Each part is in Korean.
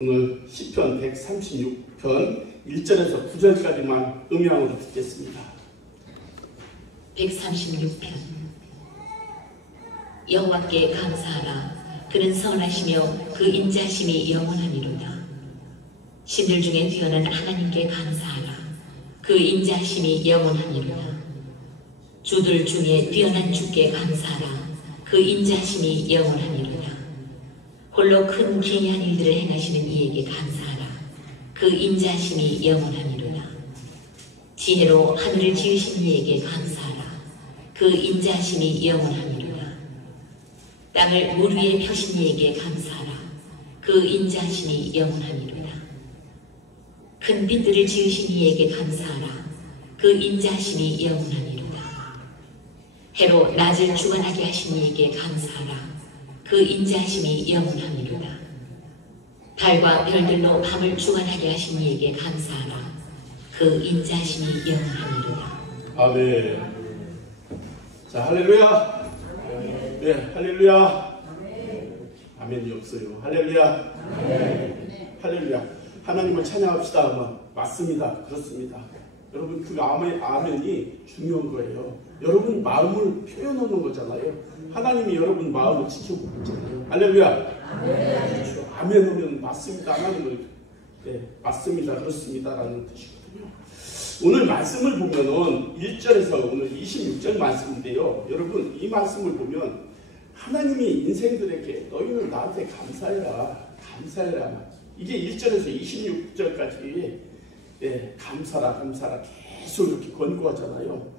오늘 시편 136편 1절에서 9절까지만 음향으로 듣겠습니다. 136편. 여호와께 감사하라. 그는 선하시며 그 인자심이 영원하니로다. 신들 중에 뛰어난 하나님께 감사하라. 그 인자심이 영원하니로다. 주들 중에 뛰어난 주께 감사하라. 그 인자심이 영원하니로다. 홀로 큰 기이한 일들을 행하시는 이에게 감사하라. 그 인자심이 영원하니로다. 지혜로 하늘을 지으신 이에게 감사하라. 그 인자심이 영원하니로다. 땅을 물 위에 펴신 이에게 감사하라. 그 인자심이 영원하니로다. 큰 빛들을 지으신 이에게 감사하라. 그 인자심이 영원하니로다. 해로 낮을 주관하게 하신 이에게 감사하라. 그 인자심이 영원하니로다. 달과 별들로 밤을 주관하게 하신 이에게 감사하라. 그 인자심이 영원하니로다. 아멘. 자, 할렐루야. 네, 할렐루야. 아멘이 없어요. 할렐루야. 할렐루야. 하나님을 찬양합시다. 맞습니다. 그렇습니다. 여러분, 그 아멘이 중요한 거예요. 여러분 마음을 표현하는 거잖아요. 하나님이 여러분 마음을 지켜보고 있잖아요. 할렐루야. 그렇죠. 아멘 하면 맞습니다. 하나님을 맞습니다. 그렇습니다. 라는 뜻이거든요. 오늘 말씀을 보면은 1절에서 오늘 26절 말씀인데요. 여러분 이 말씀을 보면 하나님이 인생들에게 너희는 나한테 감사해라. 감사해라. 이게 1절에서 26절까지 감사라 계속 이렇게 권고하잖아요.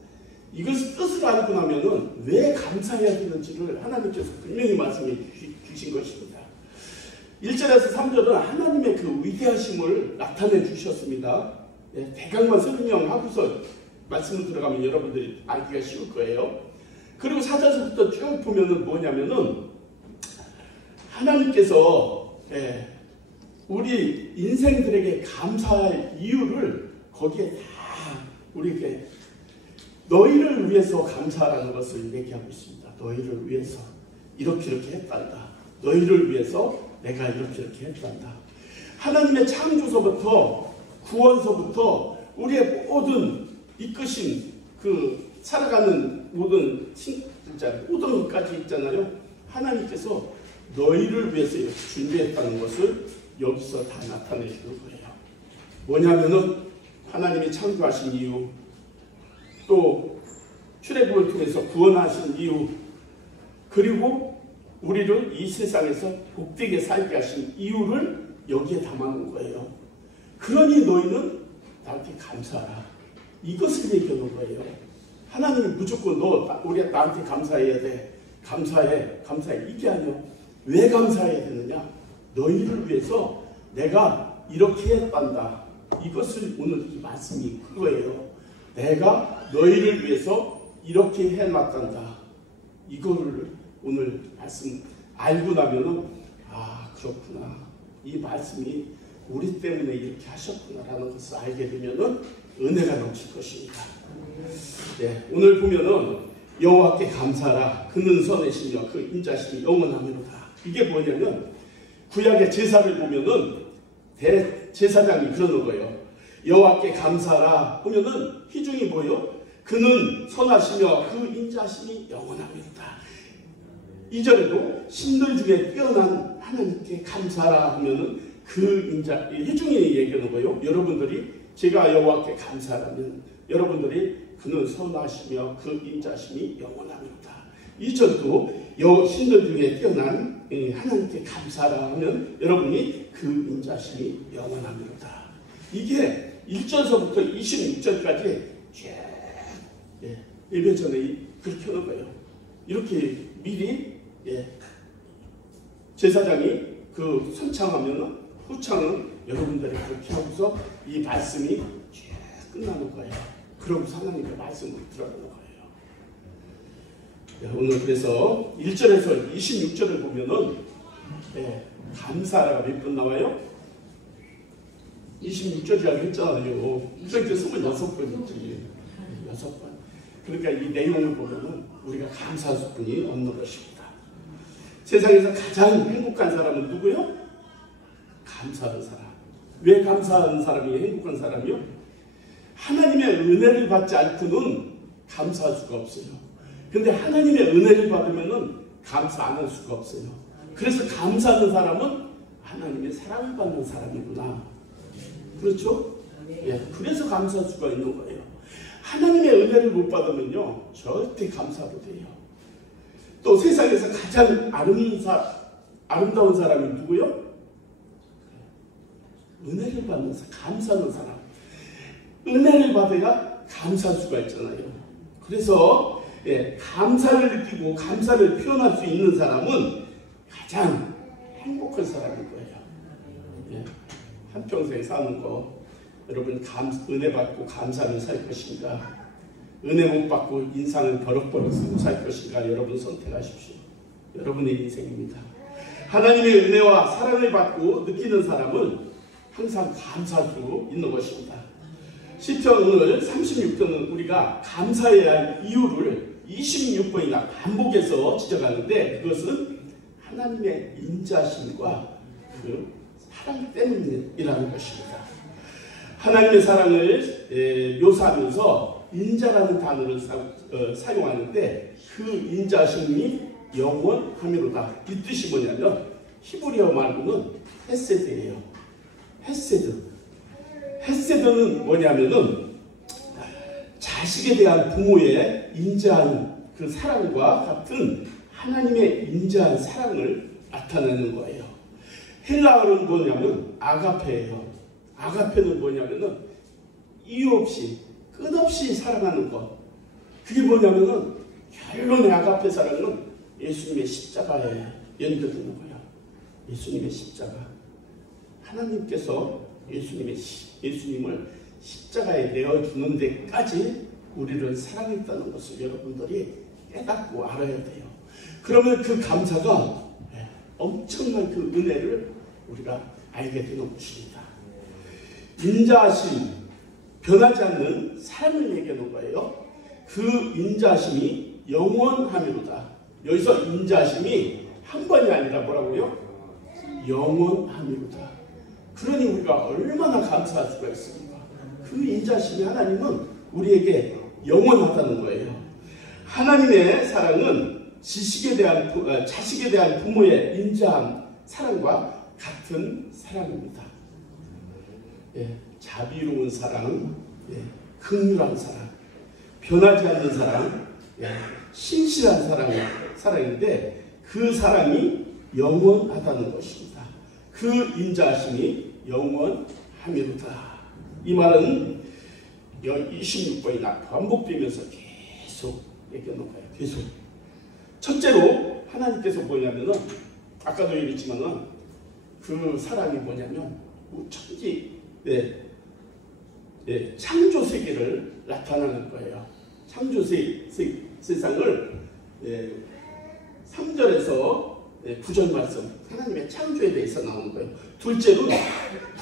이것을 뜻을 알고 나면은 왜 감사해야 되는지를 하나님께서 분명히 말씀해 주신 것입니다. 1절에서 3절은 하나님의 그 위대하심을 나타내 주셨습니다. 대강만 설명하고서 말씀을 들어가면 여러분들이 알기가 쉬울 거예요. 그리고 4절부터 쭉 보면은 뭐냐면은 하나님께서 우리 인생들에게 감사할 이유를 거기에 다 우리에게 너희를 위해서 감사하라는 것을 얘기하고 있습니다. 너희를 위해서 이렇게 했단다. 너희를 위해서 내가 이렇게 했단다. 하나님의 창조서부터 구원서부터 우리의 모든 이끄신 그 살아가는 모든 것까지 있잖아요. 하나님께서 너희를 위해서 이렇게 준비했다는 것을 여기서 다 나타내주는 거예요. 뭐냐면은 하나님이 창조하신 이유, 또 출애굽을 통해서 구원하신 이유, 그리고 우리를 이 세상에서 복되게 살게 하신 이유를 여기에 담아놓은 거예요. 그러니 너희는 나한테 감사하라. 이것을 얘기하는 거예요. 하나님이 무조건 우리 나한테 감사해야 돼. 감사해. 이게 아니요. 왜 감사해야 되느냐? 너희를 위해서 내가 이렇게 했단다. 이것을 오늘 이 말씀이 그거예요. 내가 너희를 위해서 이렇게 해놨단다. 이거를 오늘 말씀 알고 나면은 그렇구나. 이 말씀이 우리 때문에 이렇게 하셨구나라는 것을 알게 되면은 은혜가 넘칠 것입니다. 오늘 보면은 여호와께 감사하라. 그는 선하시며 그 인자심이 영원하니로다. 이게 뭐냐면 구약의 제사를 보면은 대제사장이 그러는 거예요. 여호와께 감사하라 보면은 희중이 뭐예요? 그는 선하시며 그 인자심이 영원하니로다. 2절에도 신들 중에 뛰어난 하나님께 감사하라 하면은 그 희중이 얘기하는 거예요. 여러분들이 제가 여호와께 감사하라면 여러분들이 그는 선하시며 그 인자심이 영원하니로다. 2절도 신들 중에 뛰어난 하나님께 감사하라 하면 여러분이 그 인자심이 영원하니로다. 이게 1절서부터 26절까지 예배 전에 그렇게 하는 거예요. 이렇게 미리 제사장이 그 선창하면 후창은 여러분들이 그렇게 하고서 이 말씀이 쭉 끝나는 거예요. 그러고 하나님의 말씀을 들어가는 거예요. 오늘 그래서 1절에서 26절을 보면은 감사라가 몇 번 나와요? 26절이라고 했잖아요. 그러니까 26번 있지. 6번. 그러니까 이 내용을 보면은 우리가 감사할 수뿐이 없는 것입니다. 세상에서 가장 행복한 사람은 누구요? 감사하는 사람. 왜 감사하는 사람이 행복한 사람이요? 하나님의 은혜를 받지 않고는 감사할 수가 없어요. 근데 하나님의 은혜를 받으면은 감사 안 할 수가 없어요. 그래서 감사하는 사람은 하나님의 사랑을 받는 사람이구나. 그렇죠? 예, 그래서 감사할 수가 있는 거예요. 하나님의 은혜를 못 받으면요 절대 감사 못해요. 또 세상에서 가장 아름다운 사람이 누구요? 은혜를 받는 사람, 감사하는 사람. 은혜를 받아야 감사할 수가 있잖아요. 그래서 감사를 느끼고 감사를 표현할 수 있는 사람은 가장 행복한 사람일 거예요. 한평생 사는 거 여러분 은혜 받고 감사하며 살 것인가, 은혜 못 받고 인상을 버럭버럭 쓰고 살 것인가, 여러분 선택하십시오. 여러분의 인생입니다. 하나님의 은혜와 사랑을 받고 느끼는 사람은 항상 감사할 수 있는 것입니다. 시편 오늘 36편은 우리가 감사해야 할 이유를 26번이나 반복해서 지적하는데, 그것은 하나님의 인자심과 그 사랑 때문이라는 것입니다. 하나님의 사랑을 묘사하면서 인자라는 단어를 사용하는데, 그 인자심이 영원함이로다. 이 뜻이 뭐냐면 히브리어 말고는 헤세드예요. 헤세드는 뭐냐면은 자식에 대한 부모의 인자한 그 사랑과 같은 하나님의 인자한 사랑을 나타내는 거예요. 헬라어는 뭐냐면 아가페예요. 아가페는 뭐냐면은 이유 없이 끝없이 사랑하는 것. 그게 뭐냐면은 결론의 아가페 사랑은 예수님의 십자가에 연결되는 거예요. 예수님의 십자가. 하나님께서 예수님을 십자가에 내어주는 데까지 우리를 사랑했다는 것을 여러분들이 깨닫고 알아야 돼요. 그러면 그 감사가 엄청난 그 은혜를 우리가 알게 되는 것입니다. 인자하심, 변하지 않는 사랑을 얘기하는 거예요. 그 인자하심이 영원함이로다. 여기서 인자하심이 한 번이 아니라 뭐라고요? 영원함이로다. 그러니 우리가 얼마나 감사할 수가 있습니까? 그 인자심이 하나님은 우리에게 영원하다는 거예요. 하나님의 사랑은 자식에 대한 부모의 인자한 사랑과 같은 사랑입니다. 자비로운 사랑, 긍휼한 사랑, 변하지 않는 사랑, 신실한 사랑인데 그 사랑이 영원하다는 것입니다. 그 인자심이 영원함이로다. 이 말은 26번이나 반복되면서 계속 얘기하는 거예요. 계속. 첫째로 하나님께서 뭐냐면은 아까도 얘기했지만은 그 사랑이 뭐냐면 창조 세계를 나타나는 거예요. 창조 세상을 3절에서 9절 말씀, 하나님의 창조에 대해서 나오는 거예요. 둘째로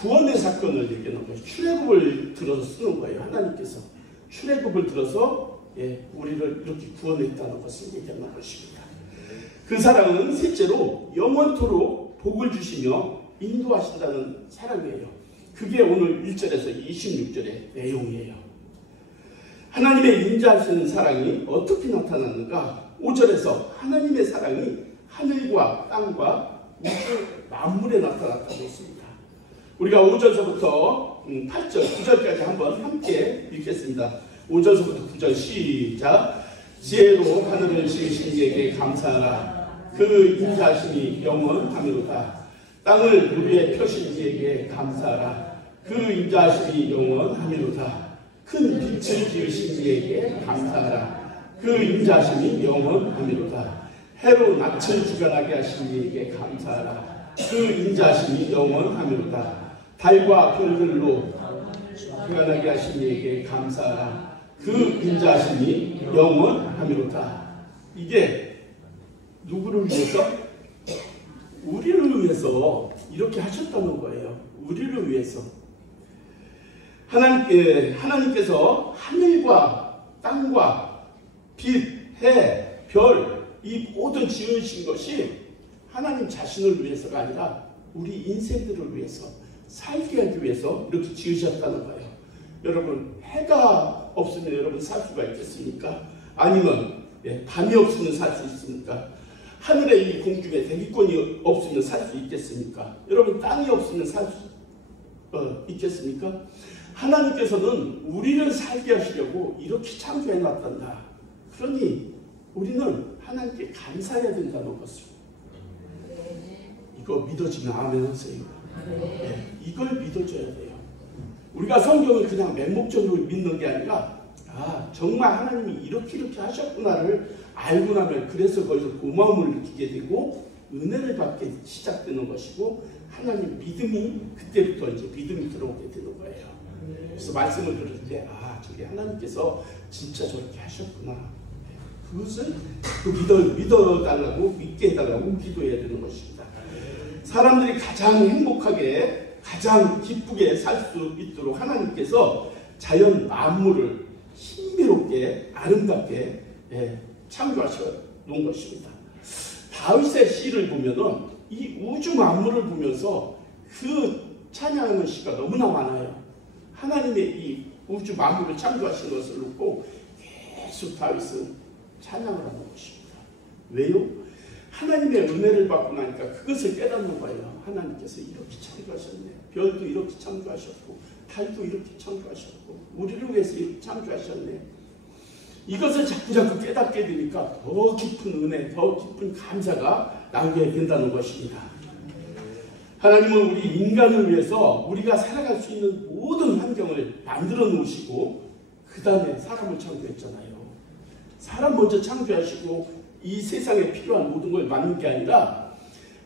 구원의 사건을 얘기하는 거예요. 출애굽을 들어서 쓰는 거예요. 하나님께서 출애굽을 들어서 우리를 이렇게 구원했다는 것을 얘기하는 것입니다. 그 사랑은 셋째로 영원토록 복을 주시며 인도하신다는 사랑이에요. 그게 오늘 1절에서 26절의 내용이에요. 하나님의 인자하시는 사랑이 어떻게 나타났는가? 5절에서 하나님의 사랑이 하늘과 땅과 우주 만물에 나타났다고 했습니다. 우리가 5절서부터 8절, 9절까지 한번 함께 읽겠습니다. 5절서부터 9절 시작. 지혜로 하늘을 지으신 이에게 감사하라. 그 인자하심이 영원함이로다. 땅을 물 위에 펴신 이에게 감사하라. 그 인자하심이 영원함이로다. 큰 빛을 지으신 이에게 감사하라. 그 인자하심이 영원함이로다. 해로 낯을 주관하게 하신 이에게 감사하라. 그 인자하심이 영원함이로다. 달과 별들로 주관하게 하신 이에게 감사하라. 그 인자하심이 영원함이로다. 이게 누구를 위해서? 우리를 위해서 이렇게 하셨다는 거예요. 우리를 위해서. 하나님께서 하늘과 땅과 빛, 해, 별, 이 모든 지으신 것이 하나님 자신을 위해서가 아니라 우리 인생들을 위해서 살게 하기 위해서 이렇게 지으셨다는 거예요. 여러분, 해가 없으면 여러분 살 수가 있겠습니까? 아니면 밤이 없으면 살 수 있습니까? 하늘의 이 공중에 대기권이 없으면 살 수 있겠습니까? 여러분, 땅이 없으면 살 수 있겠습니까? 하나님께서는 우리를 살게 하시려고 이렇게 창조해 놨단다. 그러니 우리는 하나님께 감사해야 된다는 것을, 이거 믿어지면 아멘 하세요. 이걸 믿어줘야 돼요. 우리가 성경을 그냥 맹목적으로 믿는 게 아니라 정말 하나님이 이렇게 하셨구나를 알고 나면 그래서 거기서 고마움을 느끼게 되고 은혜를 받게 시작되는 것이고, 하나님 믿음이 그때부터 이제 믿음이 들어오게 되는 거예요. 그래서 말씀을 들을 때 저기 하나님께서 진짜 저렇게 하셨구나, 그것을 믿어달라고, 믿게 해달라고 기도해야 되는 것입니다. 사람들이 가장 행복하게, 가장 기쁘게 살 수 있도록 하나님께서 자연 만물을 신비롭게 아름답게 창조하셔 놓은 것입니다. 다윗의 시를 보면은 이 우주 만물을 보면서 그 찬양하는 시가 너무나 많아요. 하나님의 이 우주 만물을 창조하신 것을 놓고 계속 다윗은 찬양을 하는 것입니다. 왜요? 하나님의 은혜를 받고 나니까 그것을 깨닫는 거예요. 하나님께서 이렇게 창조하셨네. 별도 이렇게 창조하셨고, 달도 이렇게 창조하셨고, 우리를 위해서 이렇게 창조하셨네. 이것을 자꾸 깨닫게 되니까 더 깊은 은혜, 더 깊은 감사가 나오게 된다는 것입니다. 하나님은 우리 인간을 위해서 우리가 살아갈 수 있는 모든 환경을 만들어 놓으시고 그 다음에 사람을 창조했잖아요. 사람 먼저 창조하시고 이 세상에 필요한 모든 걸 만든 게 아니라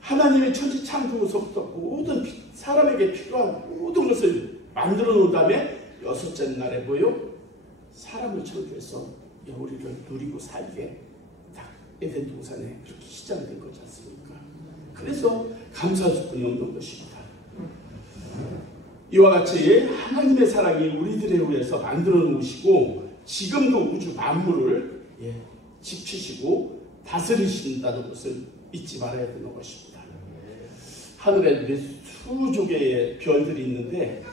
하나님의 천지 창조로서부터 모든 사람에게 필요한 모든 것을 만들어 놓은 다음에 여섯째 날에 사람을 창조해서 우리를 누리고 살게 딱 에덴 동산에 그렇게 시작된 거지 않습니까? 그래서 감사할 뿐이 없는 것입니다. 이와 같이 하나님의 사랑이 우리들에 의해서 만들어 놓으시고 지금도 우주 만물을 지키시고 다스리신다는 것을 잊지 말아야 되는 것입니다. 하늘에 수조 개의 별들이 있는데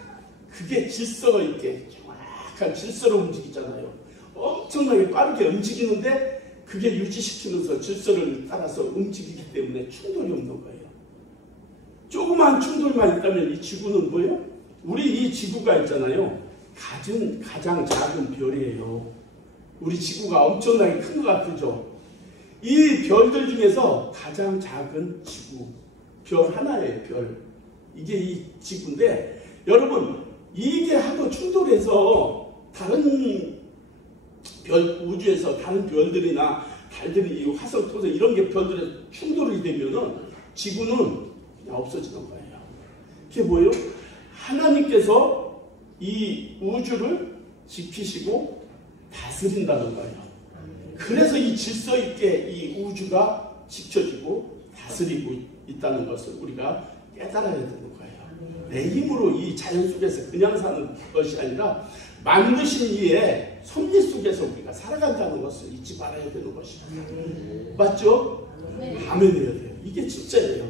그게 질서가 있게 정확한 질서로 움직이잖아요. 엄청나게 빠르게 움직이는데 그게 유지시키면서 질서를 따라서 움직이기 때문에 충돌이 없는 거예요. 조그만 충돌만 있다면 이 지구는 뭐예요? 우리 이 지구가 있잖아요. 가장 작은 별이에요. 우리 지구가 엄청나게 큰 것 같죠? 이 별들 중에서 가장 작은 지구, 별 하나예요. 별. 이게 이 지구인데 여러분, 이게 하도 충돌해서 다른 우주에서 다른 별들이나 달들이 화성, 토성 이런 게 별들에 충돌이 되면은 지구는 그냥 없어지는 거예요. 그게 뭐예요? 하나님께서 이 우주를 지키시고 다스린다는 거예요. 그래서 이 질서 있게 이 우주가 지켜지고 다스리고 있다는 것을 우리가 깨달아야 되는 거예요. 내 힘으로 이 자연 속에서 그냥 사는 것이 아니라 만드신 이의 섭리 속에서 우리가 살아간다는 것을 잊지 말아야 되는 것입니다. 맞죠? 아멘해야 돼요. 이게 진짜예요.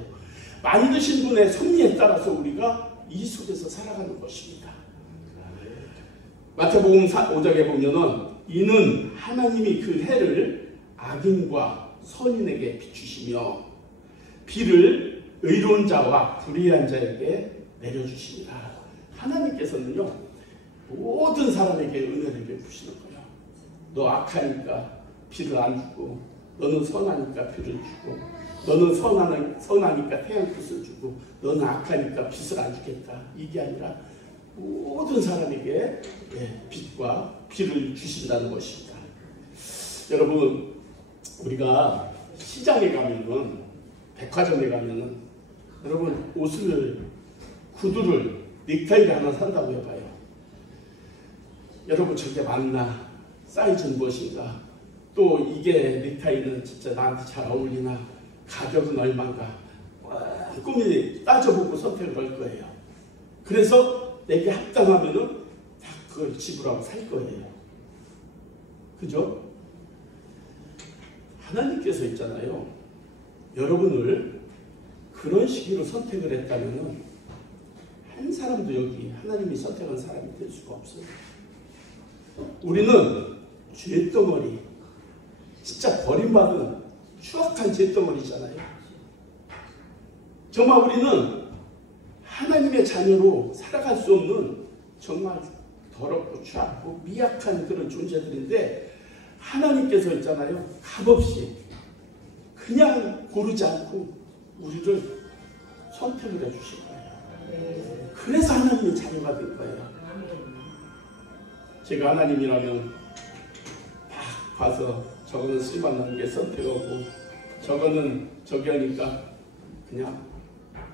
만드신 분의 섭리에 따라서 우리가 이 속에서 살아가는 것입니다. 마태복음 5장에 보면은 이는 하나님이 그 해를 악인과 선인에게 비추시며 비를 의로운 자와 불의한 자에게 내려주십니다. 하나님께서는요, 모든 사람에게 은혜를 베푸시는 거예요. 너 악하니까 비를 안 주고, 너는 선하니까 비를 주고, 너는 선하니까 태양빛을 주고, 너는 악하니까 빛을 안 주겠다. 이게 아니라 모든 사람에게 빛과 비를 주신다는 것입니다. 여러분, 우리가 시장에 가면은, 백화점에 가면은, 여러분 옷을, 구두를, 넥타이를 하나 산다고 해봐요. 여러분 저게 맞나? 사이즈는 무엇인가? 또 이게 넥타이는 진짜 나한테 잘 어울리나? 가격은 얼마인가? 꼼꼼히 따져보고 선택을 할 거예요. 그래서 내게 합당하면은 딱 그걸 지불하고 살 거예요. 그죠? 하나님께서 있잖아요. 여러분을 그런 시기로 선택을 했다면 한 사람도 여기 하나님이 선택한 사람이 될 수가 없어요. 우리는 죄덩어리, 진짜 버림받은 추악한 죄덩어리잖아요. 정말 우리는 하나님의 자녀로 살아갈 수 없는 정말 더럽고 추악고 미약한 그런 존재들인데, 하나님께서 있잖아요, 값없이 그냥 고르지 않고 우리를 선택을 해주신 거예요. 그래서 하나님의 자녀가 된 거예요. 제가 하나님이라면 막 봐서 저거는 쓸만한 게 선택하고 저거는 저기 하니까 그냥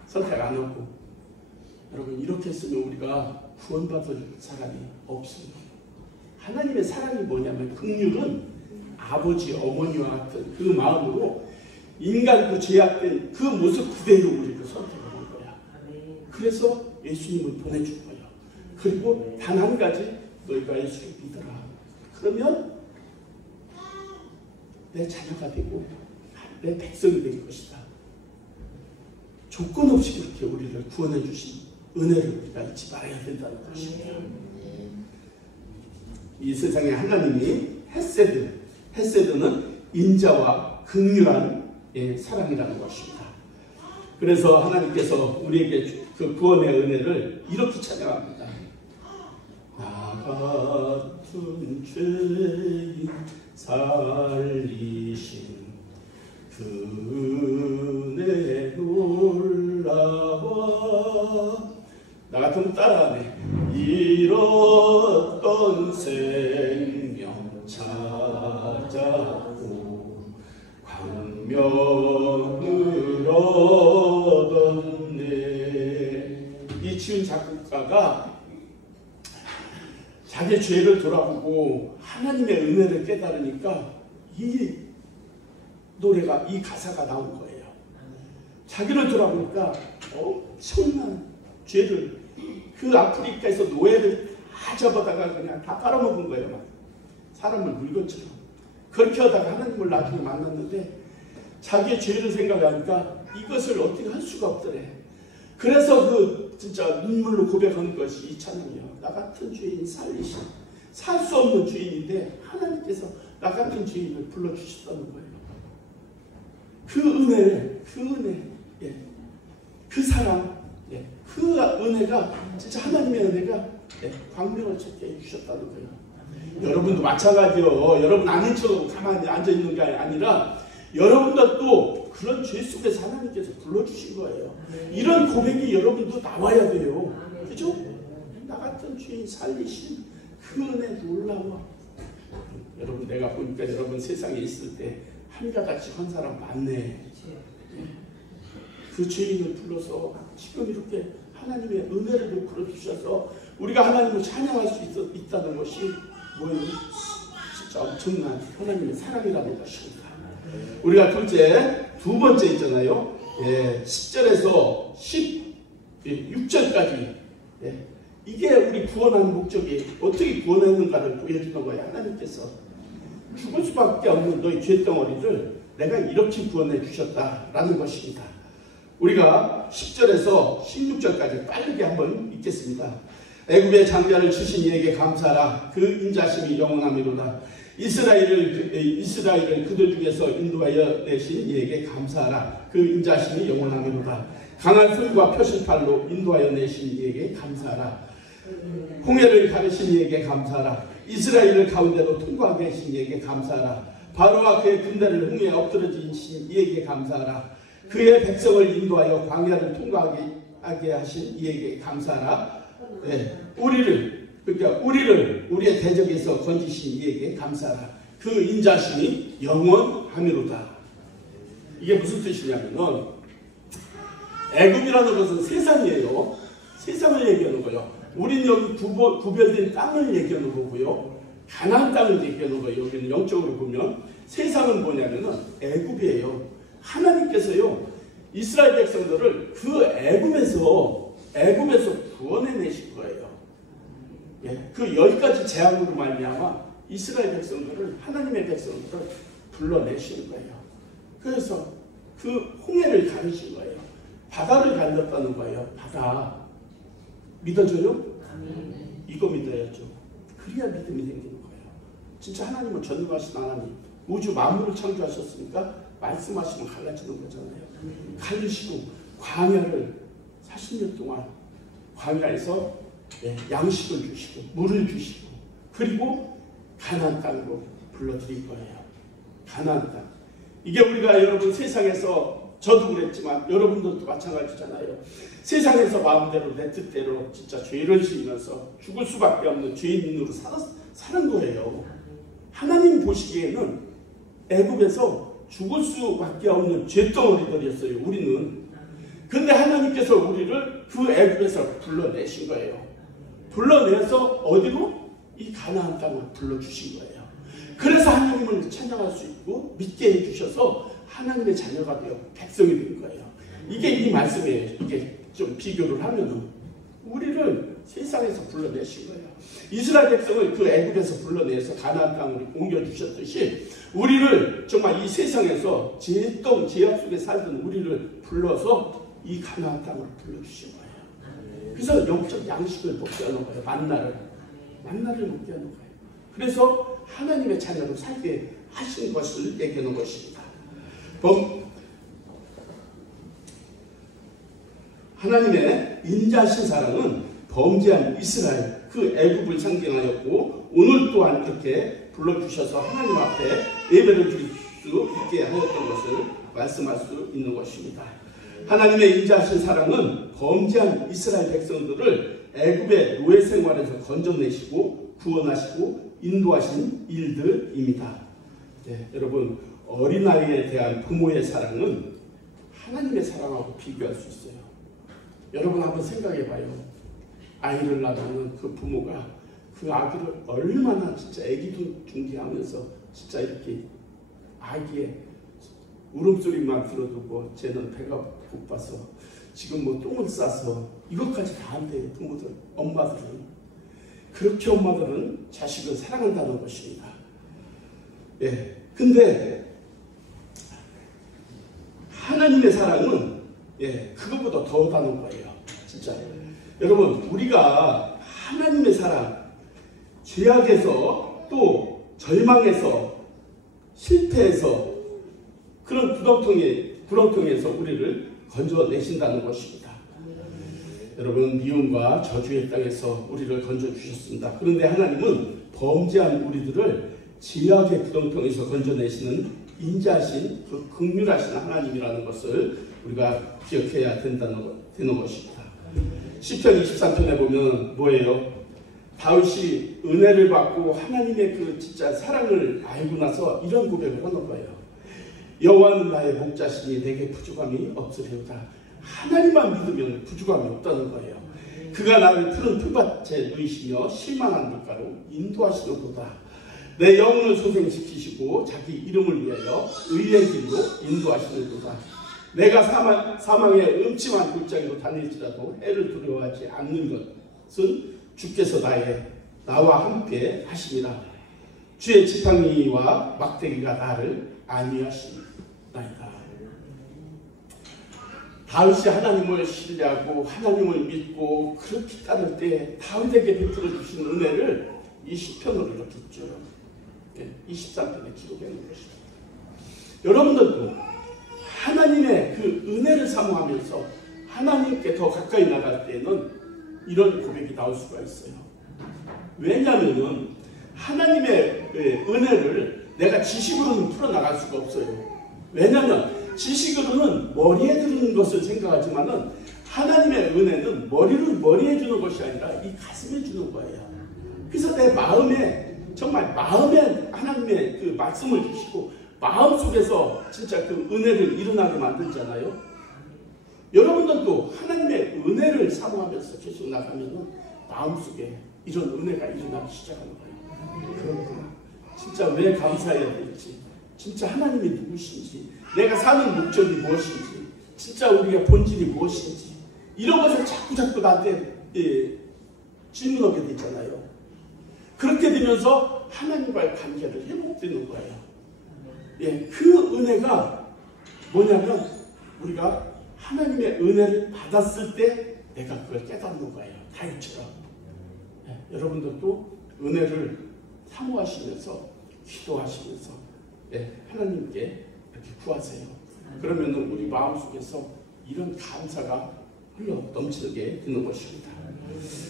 선택 안 하고, 여러분 이렇게 했으면 우리가 구원받을 사람이 없어요. 하나님의 사랑이 뭐냐면, 긍휼은 아버지 어머니와 같은 그 마음으로 인간고 죄악된 그 모습 그대로 우리를 선택하는 거야. 그래서 예수님을 보내준 거예요. 그리고 단 한 가지, 너희가 예수를 믿어라. 그러면 내 자녀가 되고 내 백성이 될 것이다. 조건 없이 그렇게 우리를 구원해 주신 은혜를 우리가 잊지 말아야 된다는 것입니다. 이 세상에 하나님이 헤세드는 인자와 긍휼한 사랑이라는 것입니다. 그래서 하나님께서 우리에게 그 구원의 은혜를 이렇게 찬양합니다. 나 같은 죄인 살리신 그 은혜 놀라워. 나 같으면 따라하네. 잃었던 생명 찾았고 광명을 얻었네. 이 지은 작곡가가 자기 죄를 돌아보고 하나님의 은혜를 깨달으니까 이 노래가, 이 가사가 나온 거예요. 자기를 돌아보니까 엄청난 죄를, 그 아프리카에서 노예를 다 잡아다가 그냥 다 빨아먹은 거예요. 막 사람을 물건처럼. 그렇게 하다가 하나님을 나중에 만났는데 자기의 죄를 생각하니까 이것을 어떻게 할 수가 없더래. 그래서 그 진짜 눈물로 고백하는 것이 이 찬양이에요. 나 같은 죄인 살리신, 살 수 없는 죄인인데 하나님께서 나 같은 죄인을 불러주셨다는 거예요. 그 은혜, 그 사랑, 그 은혜가 진짜 하나님의 은혜가 광명을 찾게 해주셨다는 거예요. 여러분도 마찬가지요. 여러분 아닌 척하고 가만히 앉아있는 게 아니라 여러분도 또 그런 죄 속에서 하나님께서 불러주신 거예요. 이런 고백이 여러분도 나와야 돼요. 그죠? 나 같은 죄인 살리신 그 은혜 놀라워. 여러분 내가 보니까 여러분 세상에 있을 때 한가닥씩 한 사람 많네. 그 죄인을 불러서 지금 이렇게 하나님의 은혜를 베풀어 주셔서 우리가 하나님을 찬양할 수 있다는 것이 뭐예요? 진짜 엄청난 하나님의 사랑이라는 것입니다. 우리가 두 번째 있잖아요. 10절에서 16절까지 이게 우리 구원하는 목적이 어떻게 구원했는가를 보여주는 거예요. 하나님께서 죽을 수밖에 없는 너희 죄덩어리를 내가 이렇게 구원해 주셨다라는 것입니다. 우리가 10절에서 16절까지 빠르게 한번 읽겠습니다. 애굽의 장자를 주신 이에게 감사하라. 그 인자심이 영원하미로다. 이스라엘을 그들 중에서 인도하여 내신 이에게 감사하라. 그 인자심이 영원하미로다. 강한 손과 표실팔로 인도하여 내신 이에게 감사하라. 홍해를 가르신 이에게 감사하라. 이스라엘을 가운데로 통과하게 하신 이에게 감사하라. 바로와 그의 군대를 홍해에 엎드러지신 이에게 감사하라. 그의 백성을 인도하여 광야를 통과하게 하신 이에게 감사하라. 우리의 대적에서 건지신 이에게 감사하라. 그 인자심이 영원하미로다. 이게 무슨 뜻이냐면은 애굽이라는 것은 세상이에요. 세상을 얘기하는 거예요. 우리는 여기 구별된 땅을 얘기하는 거고요. 가나안 땅을 얘기하는 거예요. 여기는 영적으로 보면 세상은 뭐냐면은 애굽이에요. 하나님께서요 이스라엘 백성들을 그 애굽에서 구원해내신 거예요. 그 10가지 재앙으로 말미암아 이스라엘 백성들을, 하나님의 백성들을 불러내시는 거예요. 그래서 그 홍해를 가르신 거예요. 바다를 갈렸다는 거예요. 바다. 믿어져요? 이거 믿어야죠. 그래야 믿음이 생기는 거예요. 진짜 하나님은 전능하신 하나님, 우주 만물을 창조하셨으니까 말씀하시면 갈라지는 거잖아요. 갈리시고 광야를 40년 동안 광야에서 양식을 주시고 물을 주시고 그리고 가나안 땅으로 불러드릴 거예요. 가나안 땅. 이게 우리가 여러분 세상에서 저도 그랬지만 여러분들도 마찬가지잖아요. 세상에서 마음대로 내 뜻대로 진짜 죄를 지으면서 죽을 수밖에 없는 죄인으로 사는 거예요. 하나님 보시기에는 애굽에서 죽을 수밖에 없는 죄덩어리들이었어요. 우리는. 근데 하나님께서 우리를 그 애굽에서 불러내신 거예요. 불러내서 어디로? 이 가나안 땅을 불러주신 거예요. 그래서 하나님을 찬양할 수 있고 믿게 해주셔서 하나님의 자녀가 되어 백성이 된 거예요. 이게 이 말씀이에요. 이게 좀 비교를 하면은 우리를 세상에서 불러내신 거예요. 이스라엘 백성을 그 애굽에서 불러내서 가나안 땅으로 옮겨주셨듯이 우리를 정말 이 세상에서 죄악 속에 살던 우리를 불러서 이 가나안 땅으로 불러주신 거예요. 그래서 영적 양식을 먹게 하는 거예요. 만나를 먹게 하는 거예요. 그래서 하나님의 자녀로 살게 하신 것을 얘기하는 것입니다. 하나님의 인자하신 사랑은 범죄한 이스라엘 그 애굽을 상징하였고 오늘 또한 이렇게 불러주셔서 하나님 앞에 예배를 드릴 수 있게 하였던 것을 말씀할 수 있는 것입니다. 하나님의 인자하신 사랑은 범죄한 이스라엘 백성들을 애굽의 노예 생활에서 건져내시고 구원하시고 인도하신 일들입니다. 여러분 어린아이에 대한 부모의 사랑은 하나님의 사랑하고 비교할 수 있어요. 여러분 한번 생각해 봐요. 아이를 낳으면 그 부모가 그 아기를 얼마나 진짜 아기도 중개하면서 진짜 이렇게 아기의 울음소리만 들어도 뭐 쟤는 배가 고파서 지금 뭐 똥을 싸서 이것까지 다 한대요. 부모들, 엄마들은. 그렇게 엄마들은 자식을 사랑한다는 것입니다. 근데 하나님의 사랑은 그것보다 더하다는 거예요. 진짜. 여러분 우리가 하나님의 사랑, 죄악에서 또 절망에서 실패해서 그런 구렁텅이에서 우리를 건져내신다는 것입니다. 여러분 미움과 저주의 땅에서 우리를 건져주셨습니다. 그런데 하나님은 범죄한 우리들을 죄악의 구렁텅이에서 건져내시는 인자하신 그 긍휼하신 하나님이라는 것을 우리가 기억해야 되는 것입니다. 시편 23편에 보면 뭐예요? 다윗이 은혜를 받고 하나님의 그 진짜 사랑을 알고 나서 이런 고백을 하는 거예요. 여호와는 나의 목자시니 내게 부족함이 없으리로다. 하나님만 믿으면 부족함이 없다는 거예요. 그가 나를 푸른 풀밭에 누이시며 실만한 물가로 인도하시는도다. 내 영혼을 소생시키시고 자기 이름을 위하여 의의 길로 인도하시는도다. 내가 사망의 음침한 골짜기로 다닐지라도 해를 두려워하지 않는 것은 주께서 나와 함께 하시니라. 주의 지팡이와 막대기가 나를 안위하시나이다. 다윗이 하나님을 신뢰하고 하나님을 믿고 그렇게 따를 때 다윗에게 베풀어 주신 은혜를 이 시편으로 이렇게 있죠. 23편에 기록해 놓은 것입니다. 여러분들도 하나님의 그 은혜를 사모하면서 하나님께 더 가까이 나갈 때는 이런 고백이 나올 수가 있어요. 왜냐하면 하나님의 은혜를 내가 지식으로는 풀어나갈 수가 없어요. 왜냐하면 지식으로는 머리에 드는 것을 생각하지만은 하나님의 은혜는 머리에 주는 것이 아니라 이 가슴에 주는 거예요. 그래서 내 마음에 정말 마음에 하나님의 그 말씀을 주시고 마음속에서 진짜 그 은혜를 일어나게 만들잖아요. 여러분들도 하나님의 은혜를 사모하면서 계속 나가면 마음속에 이런 은혜가 일어나기 시작하는 거예요. 그렇구나. 진짜 왜 감사해야 될지, 진짜 하나님이 누구신지, 내가 사는 목적이 무엇인지, 진짜 우리가 본질이 무엇인지 이런 것을 자꾸 나한테 질문하게 되잖아요. 그렇게 되면서 하나님과의 관계를 회복되는 거예요. 그 은혜가 뭐냐면 우리가 하나님의 은혜를 받았을 때 내가 그걸 깨닫는 거예요. 다윗처럼. 여러분들도 은혜를 사모하시면서 기도하시면서 하나님께 이렇게 구하세요. 그러면 우리 마음속에서 이런 감사가 흘러 넘치게 되는 것입니다.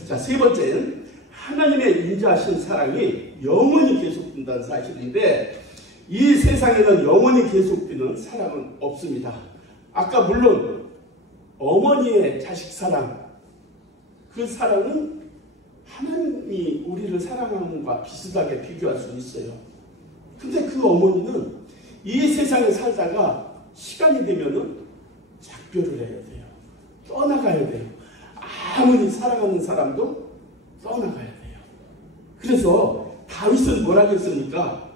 자, 세 번째는 하나님의 인자하신 사랑이 영원히 계속된다는 사실인데, 이 세상에는 영원히 계속되는 사랑은 없습니다. 아까 물론 어머니의 자식 사랑, 그 사랑은 하나님이 우리를 사랑하는 것과 비슷하게 비교할 수 있어요. 근데 그 어머니는 이 세상에 살다가 시간이 되면은 작별을 해야 돼요. 떠나가야 돼요. 아무리 사랑하는 사람도 떠나가야 돼요. 그래서 다윗은 뭐라고 했습니까?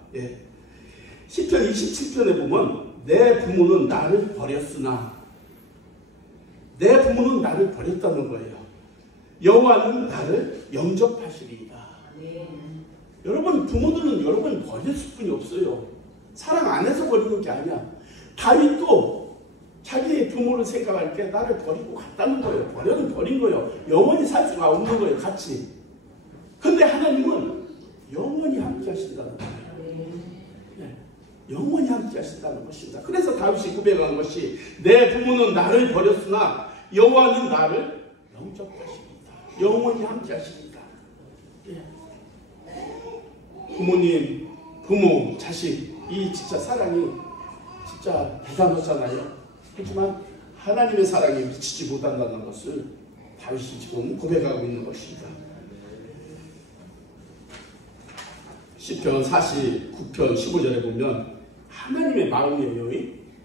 시편 27편에 보면 내 부모는 나를 버렸으나, 내 부모는 나를 버렸다는 거예요. 여호와는 나를 영접하시리이다. 여러분, 부모들은 여러분을 버렸을 뿐이 없어요. 사랑 안 해서 버리는 게 아니야. 다윗도 자기의 부모를 생각할 때 나를 버리고 갔다는 거예요. 버려는 버린 거예요. 영원히 살 수가 없는 거예요. 같이. 근데 하나님은 영원히 함께 하신다는 거예요. 영원히 함께 하신다는 것입니다. 그래서 다윗이 고백한 것이 내 부모는 나를 버렸으나 여호와는 나를 영접하십니다. 영원히 함께 하십니다. 부모님, 부모, 자식, 이 진짜 사랑이 진짜 대단하잖아요. 하지만 하나님의 사랑에 미치지 못한다는 것을 다윗이 지금 고백하고 있는 것입니다. 시편 49편 15절에 보면 하나님의 마음이에요.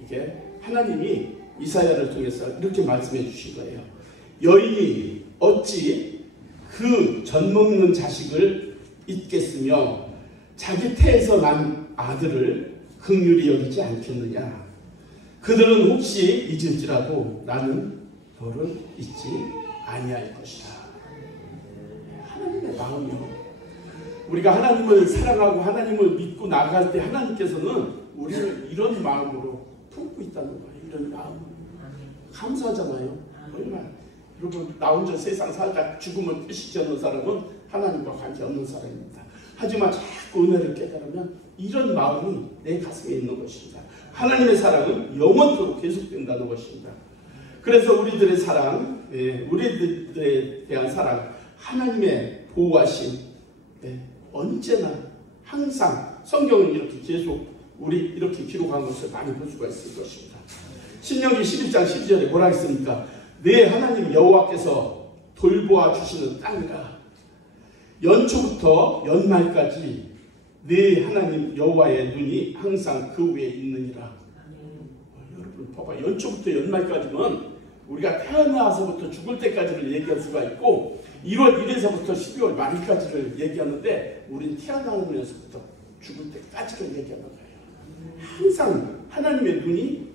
이게 하나님이 이사야를 통해서 이렇게 말씀해 주신 거예요. 여인이 어찌 그 젖먹는 자식을 잊겠으며 자기 태에서 난 아들을 긍휼히 여기지 않겠느냐. 그들은 혹시 잊을지라도 나는 너를 잊지 아니할 것이다. 하나님의 마음이요. 우리가 하나님을 사랑하고 하나님을 믿고 나갈 때 하나님께서는 우리를 이런 마음으로 품고 있다는 거예요. 이런 마음. 감사하잖아요. 얼마나. 여러분, 나 혼자 세상 살다 죽으면 뜻이지 않는 사람은 하나님과 관계없는 사람입니다. 하지만 자꾸 은혜를 깨달으면 이런 마음이 내 가슴에 있는 것입니다. 하나님의 사랑은 영원토록 계속된다는 것입니다. 그래서 우리들의 사랑, 우리들에 대한 사랑, 하나님의 보호하심, 언제나 항상 성경은 이렇게 계속 우리 이렇게 기록한 것을 많이 볼 수가 있을 것입니다. 신명기 11장 12절에 뭐라 했습니까? 내 하나님 여호와께서 돌보아 주시는 땅이라. 연초부터 연말까지 내 하나님 여호와의 눈이 항상 그 위에 있느니라. 여러분 봐봐, 연초부터 연말까지는 우리가 태어나서부터 죽을 때까지를 얘기할 수가 있고 1월 1일서부터 12월 말일까지를 얘기하는데 우리는 태어나면서부터 죽을 때까지를 얘기하는 거예요. 항상 하나님의 눈이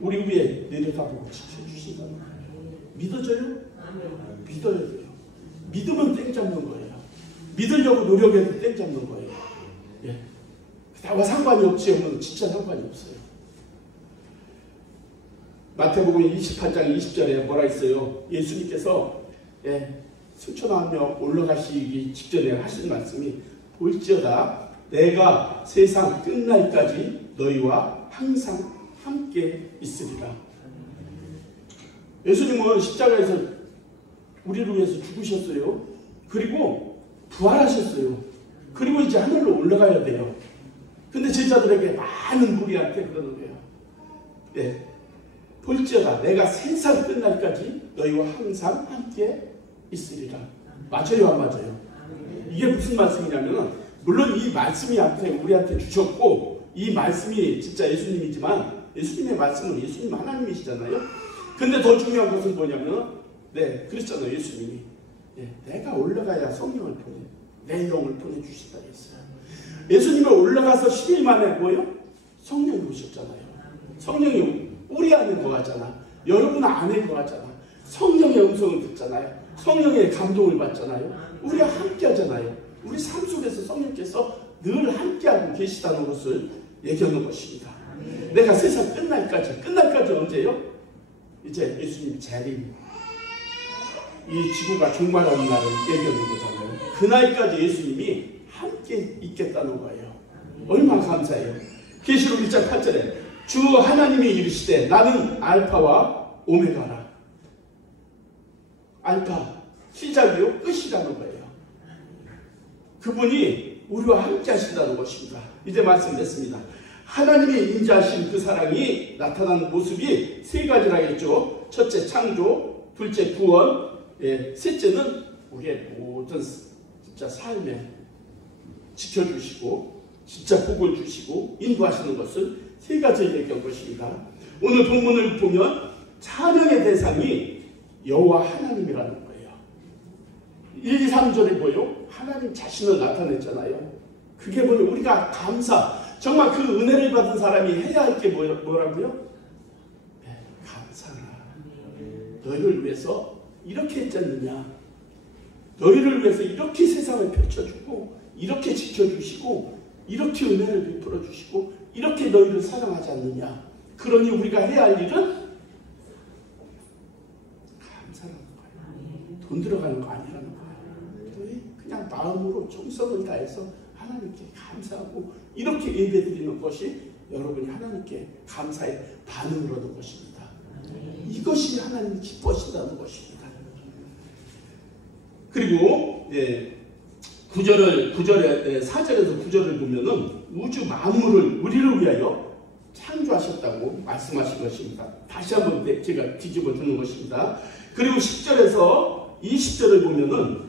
우리 위에 내려다보고 지켜주신다는 거예요. 믿어져요? 믿어야 돼요. 믿으면 땡 잡는 거예요. 믿으려고 노력해도 땡 잡는 거예요. 나와 상관이 없지 하면 진짜 상관이 없어요. 마태복음 28장 20절에 뭐라 했어요? 예수님께서 승천하며 올라가시기 직전에 하신 말씀이 볼지어다 내가 세상 끝날까지 너희와 항상 함께 있으리라. 예수님은 십자가에서 우리를 위해서 죽으셨어요. 그리고 부활하셨어요. 그리고 이제 하늘로 올라가야 돼요. 근데 제자들에게 많은 무리한테 그러는 거예요. 볼지어다 내가 세상 끝날까지 너희와 항상 함께 있으리라. 맞아요, 안 맞아요? 이게 무슨 말씀이냐면 물론 이 말씀이 우리한테 주셨고 이 말씀이 진짜 예수님이지만 예수님의 말씀은 예수님 하나님이시잖아요. 근데 더 중요한 것은 뭐냐면 그랬잖아요. 예수님이 내가 올라가야 성령을 보내 내 영을 보내주신다 했어요. 예수님이 올라가서 10일 만에 뭐예요? 성령이 오셨잖아요. 성령이 우리 안에 거하잖아. 여러분 안에 거하잖아. 성령의 음성을 듣잖아요. 성령의 감동을 받잖아요. 우리와 함께 하잖아요. 우리 삶 속에서 성령께서 늘 함께하고 계시다는 것을 얘기하는 것입니다. 내가 세상 끝날까지 언제요? 이제 예수님 재림, 이 지구가 종말하는 날을 얘기하는 거잖아요. 그날까지 예수님이 함께 있겠다는 거예요. 얼마나 감사해요. 계시록 1장 8절에 주 하나님이 이르시되 나는 알파와 오메가라. 알파, 시작이요 끝이라는 거예요. 그분이 우리와 함께 하신다는 것입니다. 이제 말씀드렸습니다. 하나님이 인자하신 그 사랑이 나타나는 모습이 세 가지라 했죠. 첫째 창조, 둘째 구원, 셋째는 우리의 모든 진짜 삶에 지켜주시고 진짜 복을 주시고 인도하시는 것을 세 가지를 얘기한 것입니다. 오늘 본문을 보면 찬양의 대상이 여호와 하나님이라는 거예요. 1, 2, 3절에 보여 하나님 자신을 나타냈잖아요. 그게 뭐냐? 우리가 감사, 정말 그 은혜를 받은 사람이 해야 할 게 뭐라고요? 네, 감사라. 너희를 위해서 이렇게 했지 않느냐? 너희를 위해서 이렇게 세상을 펼쳐주고 이렇게 지켜주시고 이렇게 은혜를 베풀어 주시고 이렇게 너희를 사랑하지 않느냐? 그러니 우리가 해야 할 일은 감사라는 거예요. 돈 들어가는 거 아니라는 거예요. 그냥 마음으로 정성을 다해서 하나님께 감사하고 이렇게 예배드리는 것이 여러분이 하나님께 감사의 반응을 얻는 것입니다. 이것이 하나님이 기뻐하신다는 것입니다. 그리고 4절에서 9절을 보면은 우주 만물을 우리를 위하여 창조하셨다고 말씀하신 것입니다. 다시 한번 제가 뒤집어 두는 것입니다. 그리고 10절에서 20절을 보면은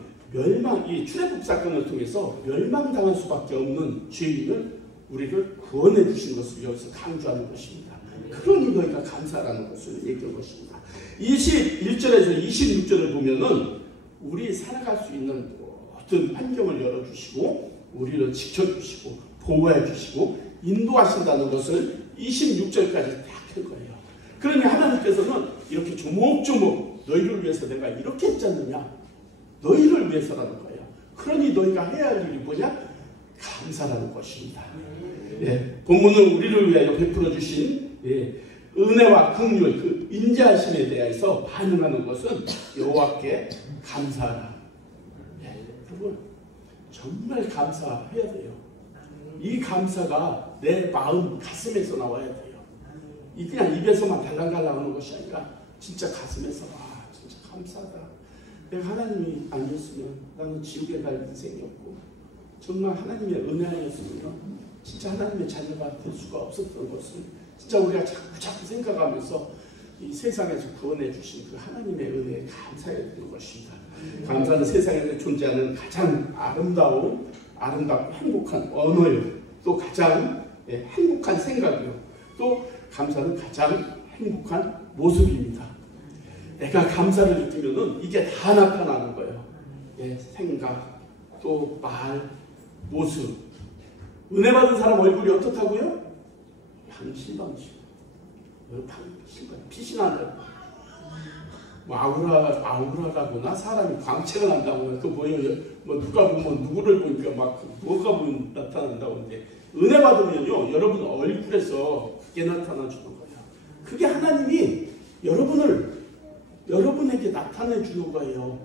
이 출애굽 사건을 통해서 멸망당할 수밖에 없는 죄인을 우리를 구원해 주신 것을 여기서 강조하는 것입니다. 그러니 너희가 감사라는 것을 얘기한 것입니다. 21절에서 26절을 보면은 우리 살아갈 수 있는 모든 환경을 열어주시고 우리를 지켜주시고 보호해주시고 인도하신다는 것을 26절까지 딱 한 거예요. 그러니 하나님께서는 이렇게 조목조목 너희를 위해서 내가 이렇게 했지 않느냐? 너희를 위해서라는 거예요. 그러니 너희가 해야 할 일이 뭐냐? 감사라는 것입니다. 본문은 우리를 위하여 베풀어 주신 은혜와 긍휼, 그 인자하심에 대해서 반응하는 것은 여호와께 감사하라. 여러분 정말 감사해야 돼요. 이 감사가 내 마음 가슴에서 나와야 돼요. 이 그냥 입에서만 달랑달랑하는 것이 아니라 진짜 가슴에서 진짜 감사하다. 내가 하나님이 아니었으면 나는 지옥에 갈 인생이었고 정말 하나님의 은혜 아니었으면 진짜 하나님의 자녀가 될 수가 없었던 것을 진짜 우리가 자꾸 생각하면서 이 세상에서 구원해 주신 그 하나님의 은혜에 감사해야 되는 것입니다. 감사는 세상에 존재하는 가장 아름답고 행복한 언어요. 또 가장 행복한 생각이요. 또 감사는 가장 행복한 모습입니다. 내가 감사를 느끼면은 이게 다 나타나는 거예요. 생각, 또 말, 모습. 은혜 받은 사람 얼굴이 어떻다고요? 방실방실. 빛이 나요. 아우라가구나. 사람이 광채가 난다고. 그 뭐예요? 뭐 누가 보면 누구를 보니까 막 뭐가 보면 나타난다고 하는데 은혜 받으면요, 여러분 얼굴에서 그게 나타나 주는 거예요. 그게 하나님이 여러분에게 나타내 주는 거예요.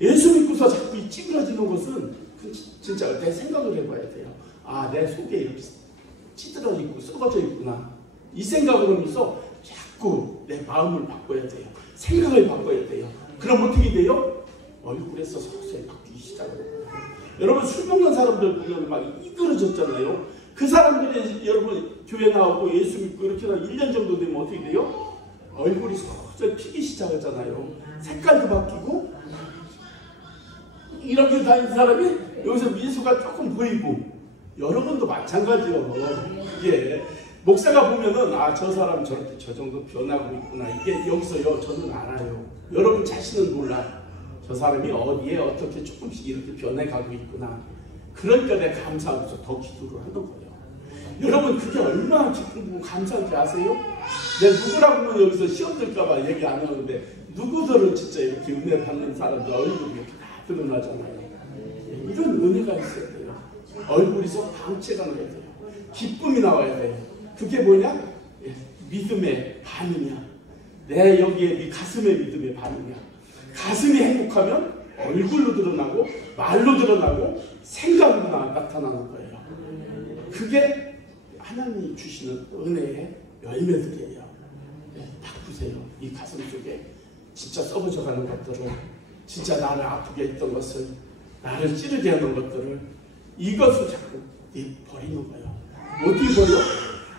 예수 믿고서 자꾸 찌그러지는 것은 진짜 내 생각을 해봐야 돼요. 내 속에 이렇게 찌들어 있고 썩어져 있구나. 이 생각을 하면서 자꾸 내 마음을 바꿔야 돼요. 생각을 바꿔야 돼요. 그럼 어떻게 돼요? 얼굴에서 서서히 바뀌기 시작해요. 여러분 술 먹는 사람들 보면 막 이그러졌잖아요. 그 사람들이 여러분 교회 나오고 예수 믿고 이렇게 1년 정도 되면 어떻게 돼요? 얼굴이 서서히 피기 시작하잖아요. 색깔도 바뀌고 이렇게 다니는 사람이 여기서 미소가 조금 보이고 여러분도 마찬가지요. 이게 목사가 보면은 저 사람 저렇게 저 정도 변하고 있구나. 이게 여기서요 저는 알아요. 여러분 자신은 몰라요. 저 사람이 어디에 어떻게 조금씩 이렇게 변해가고 있구나. 그러니까 내가 감사하면서 더 기도를 하는 거예요. 여러분 그게 얼마나 기쁘고 감사한지 아세요? 내가 누구라고 여기서 시험 들까봐 얘기 안 하는데 누구들은 진짜 이렇게 은혜 받는 사람들 얼굴이 이렇게 다 드러나잖아요. 이런 은혜가 있어야 돼요. 얼굴에서 광채가 나야 돼요. 기쁨이 나와야 돼요. 그게 뭐냐? 믿음의 반응이야. 내 여기에 네 가슴의 믿음의 반응이야. 가슴이 행복하면 얼굴로 드러나고 말로 드러나고 생각으로 나타나는 거예요. 그게 하나님이 주시는 은혜의 열매들이에요. 바꾸세요. 이 가슴 속에 진짜 썩어져 가는 것들을, 진짜 나를 아프게 했던 것을, 나를 찌르게 하는 것들을, 이것을 자꾸 버리는 거예요. 어떻게 버려?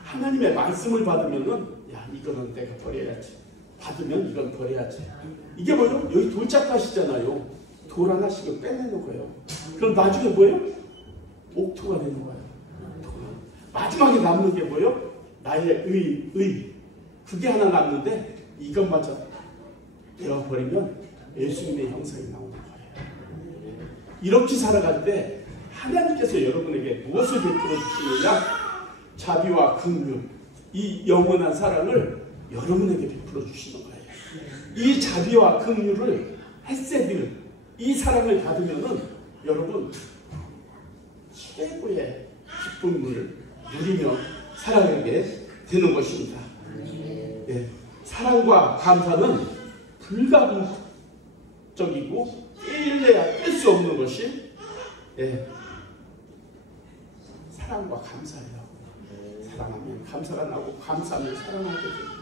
하나님의 말씀을 받으면은, 야, 이거는 내가 버려야지. 받으면 이건 버려야지. 이게 뭐예요? 여기 돌짝밭이잖아요. 돌 하나씩을 빼내는 거예요. 그럼 나중에 뭐예요? 옥토가 되는 거예요. 마지막에 남는 게 뭐예요? 나의 의. 그게 하나 남는데 이것마저 되어버리면 예수님의 형상이 나오는 거예요. 이렇게 살아갈 때 하나님께서 여러분에게 무엇을 베풀어 주시느냐? 자비와 긍휼, 이 영원한 사랑을 여러분에게 베풀어 주시는 거예요. 이 자비와 긍휼을, 헤세드를, 이 사랑을 받으면은 여러분 최고의 기쁨을 누리며 살아가게 되는 것입니다. 사랑과 감사는 불가분적이고 뗄래야 뗄 수 없는 것이 사랑과 감사예요. 사랑하면 감사가 나고 감사하면 사랑하게 됩니다.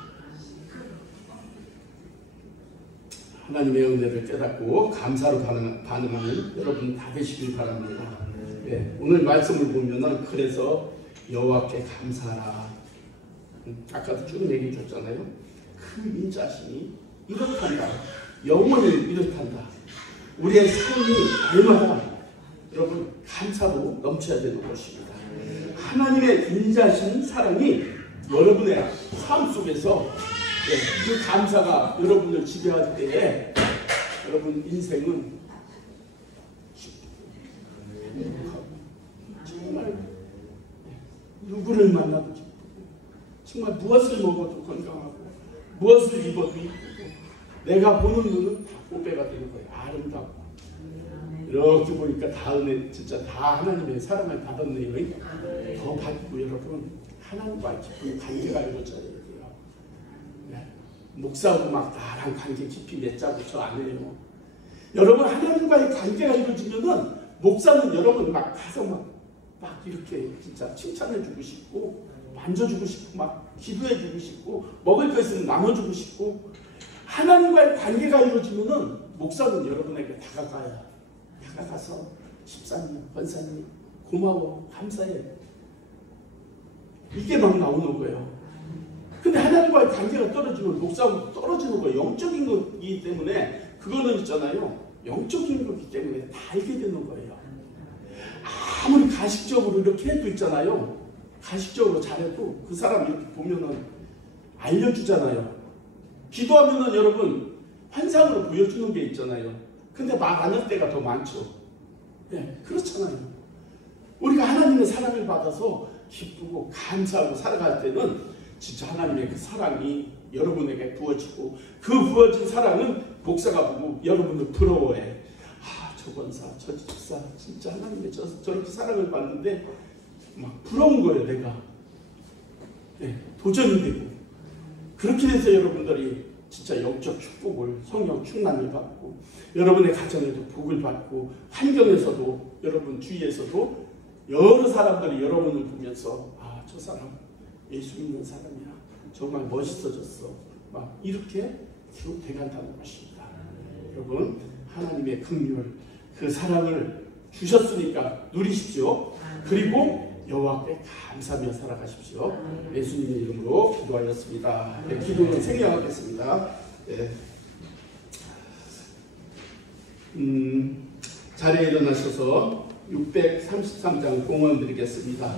하나님의 은혜를 깨닫고 감사로 반응하는 여러분 다 되시길 바랍니다. 오늘 말씀을 보면은 그래서 여호와께 감사하라. 아까도 쭉 얘기해 줬잖아요. 그 인자심이 이렇단다. 영원히 이렇단다. 우리의 삶이 날마다 여러분 감사로 넘쳐야 되는 것입니다. 하나님의 인자심 사랑이 여러분의 삶 속에서 그 감사가 여러분을 지배할 때에 여러분 인생은 행복하고 정말 누구를 만나도 기쁘고 정말 무엇을 먹어도 건강하고 무엇을 입어도 이쁘고 내가 보는 눈은 다 꽃배가 되는 거예요. 아름답고 이렇게 보니까 다 은혜, 진짜 다 하나님의 사랑을 받았네요. 더 받고 여러분 하나님과의 깊은 관계가 이루어져야 돼요. 목사하고 막 나랑 관계 깊이 맺자고 저 안 해요. 여러분 하나님과의 관계가 이루어지면은 목사는 여러분 막 가서 막 이렇게 진짜 칭찬해주고 싶고 만져주고 싶고 막 기도해주고 싶고 먹을 거 있으면 나눠주고 싶고 하나님과의 관계가 이루어지면은 목사는 여러분에게 다가가서 집사님, 권사님 고마워 감사해 이게 막 나오는 거예요. 근데 하나님과의 관계가 떨어지면 목사하고 떨어지는 거예요. 영적인 거기 때문에 그거는 있잖아요. 영적인 거기 때문에 다 알게 되는 거예요. 아무리 가식적으로 이렇게 해도 있잖아요. 가식적으로 잘해도 그 사람 이렇게 보면은 알려주잖아요. 기도하면은 여러분 환상으로 보여주는 게 있잖아요. 근데 말 안 할 때가 더 많죠. 그렇잖아요. 우리가 하나님의 사랑을 받아서 기쁘고 감사하고 살아갈 때는 진짜 하나님의 그 사랑이 여러분에게 부어지고 그 부어진 사랑은 목사가 보고 여러분을 부러워해. 저 권사, 저 집사 진짜 하나님의 저렇게 사랑을 받는데 막 부러운 거예요. 내가 도전이 되고 그렇게 돼서 여러분들이 진짜 영적 축복을 성령 충만을 받고 여러분의 가정에도 복을 받고 환경에서도 여러분 주위에서도 여러 사람들이 여러분을 보면서 저 사람 예수 믿는 사람이야. 정말 멋있어졌어. 막 이렇게 돼간다는 것입니다. 여러분 하나님의 긍휼 그 사랑을 주셨으니까 누리십시오. 그리고 여호와께 감사하며 살아가십시오. 예수님의 이름으로 기도하였습니다. 기도는 생략하겠습니다. 자리에 일어나셔서 633장 공헌 드리겠습니다.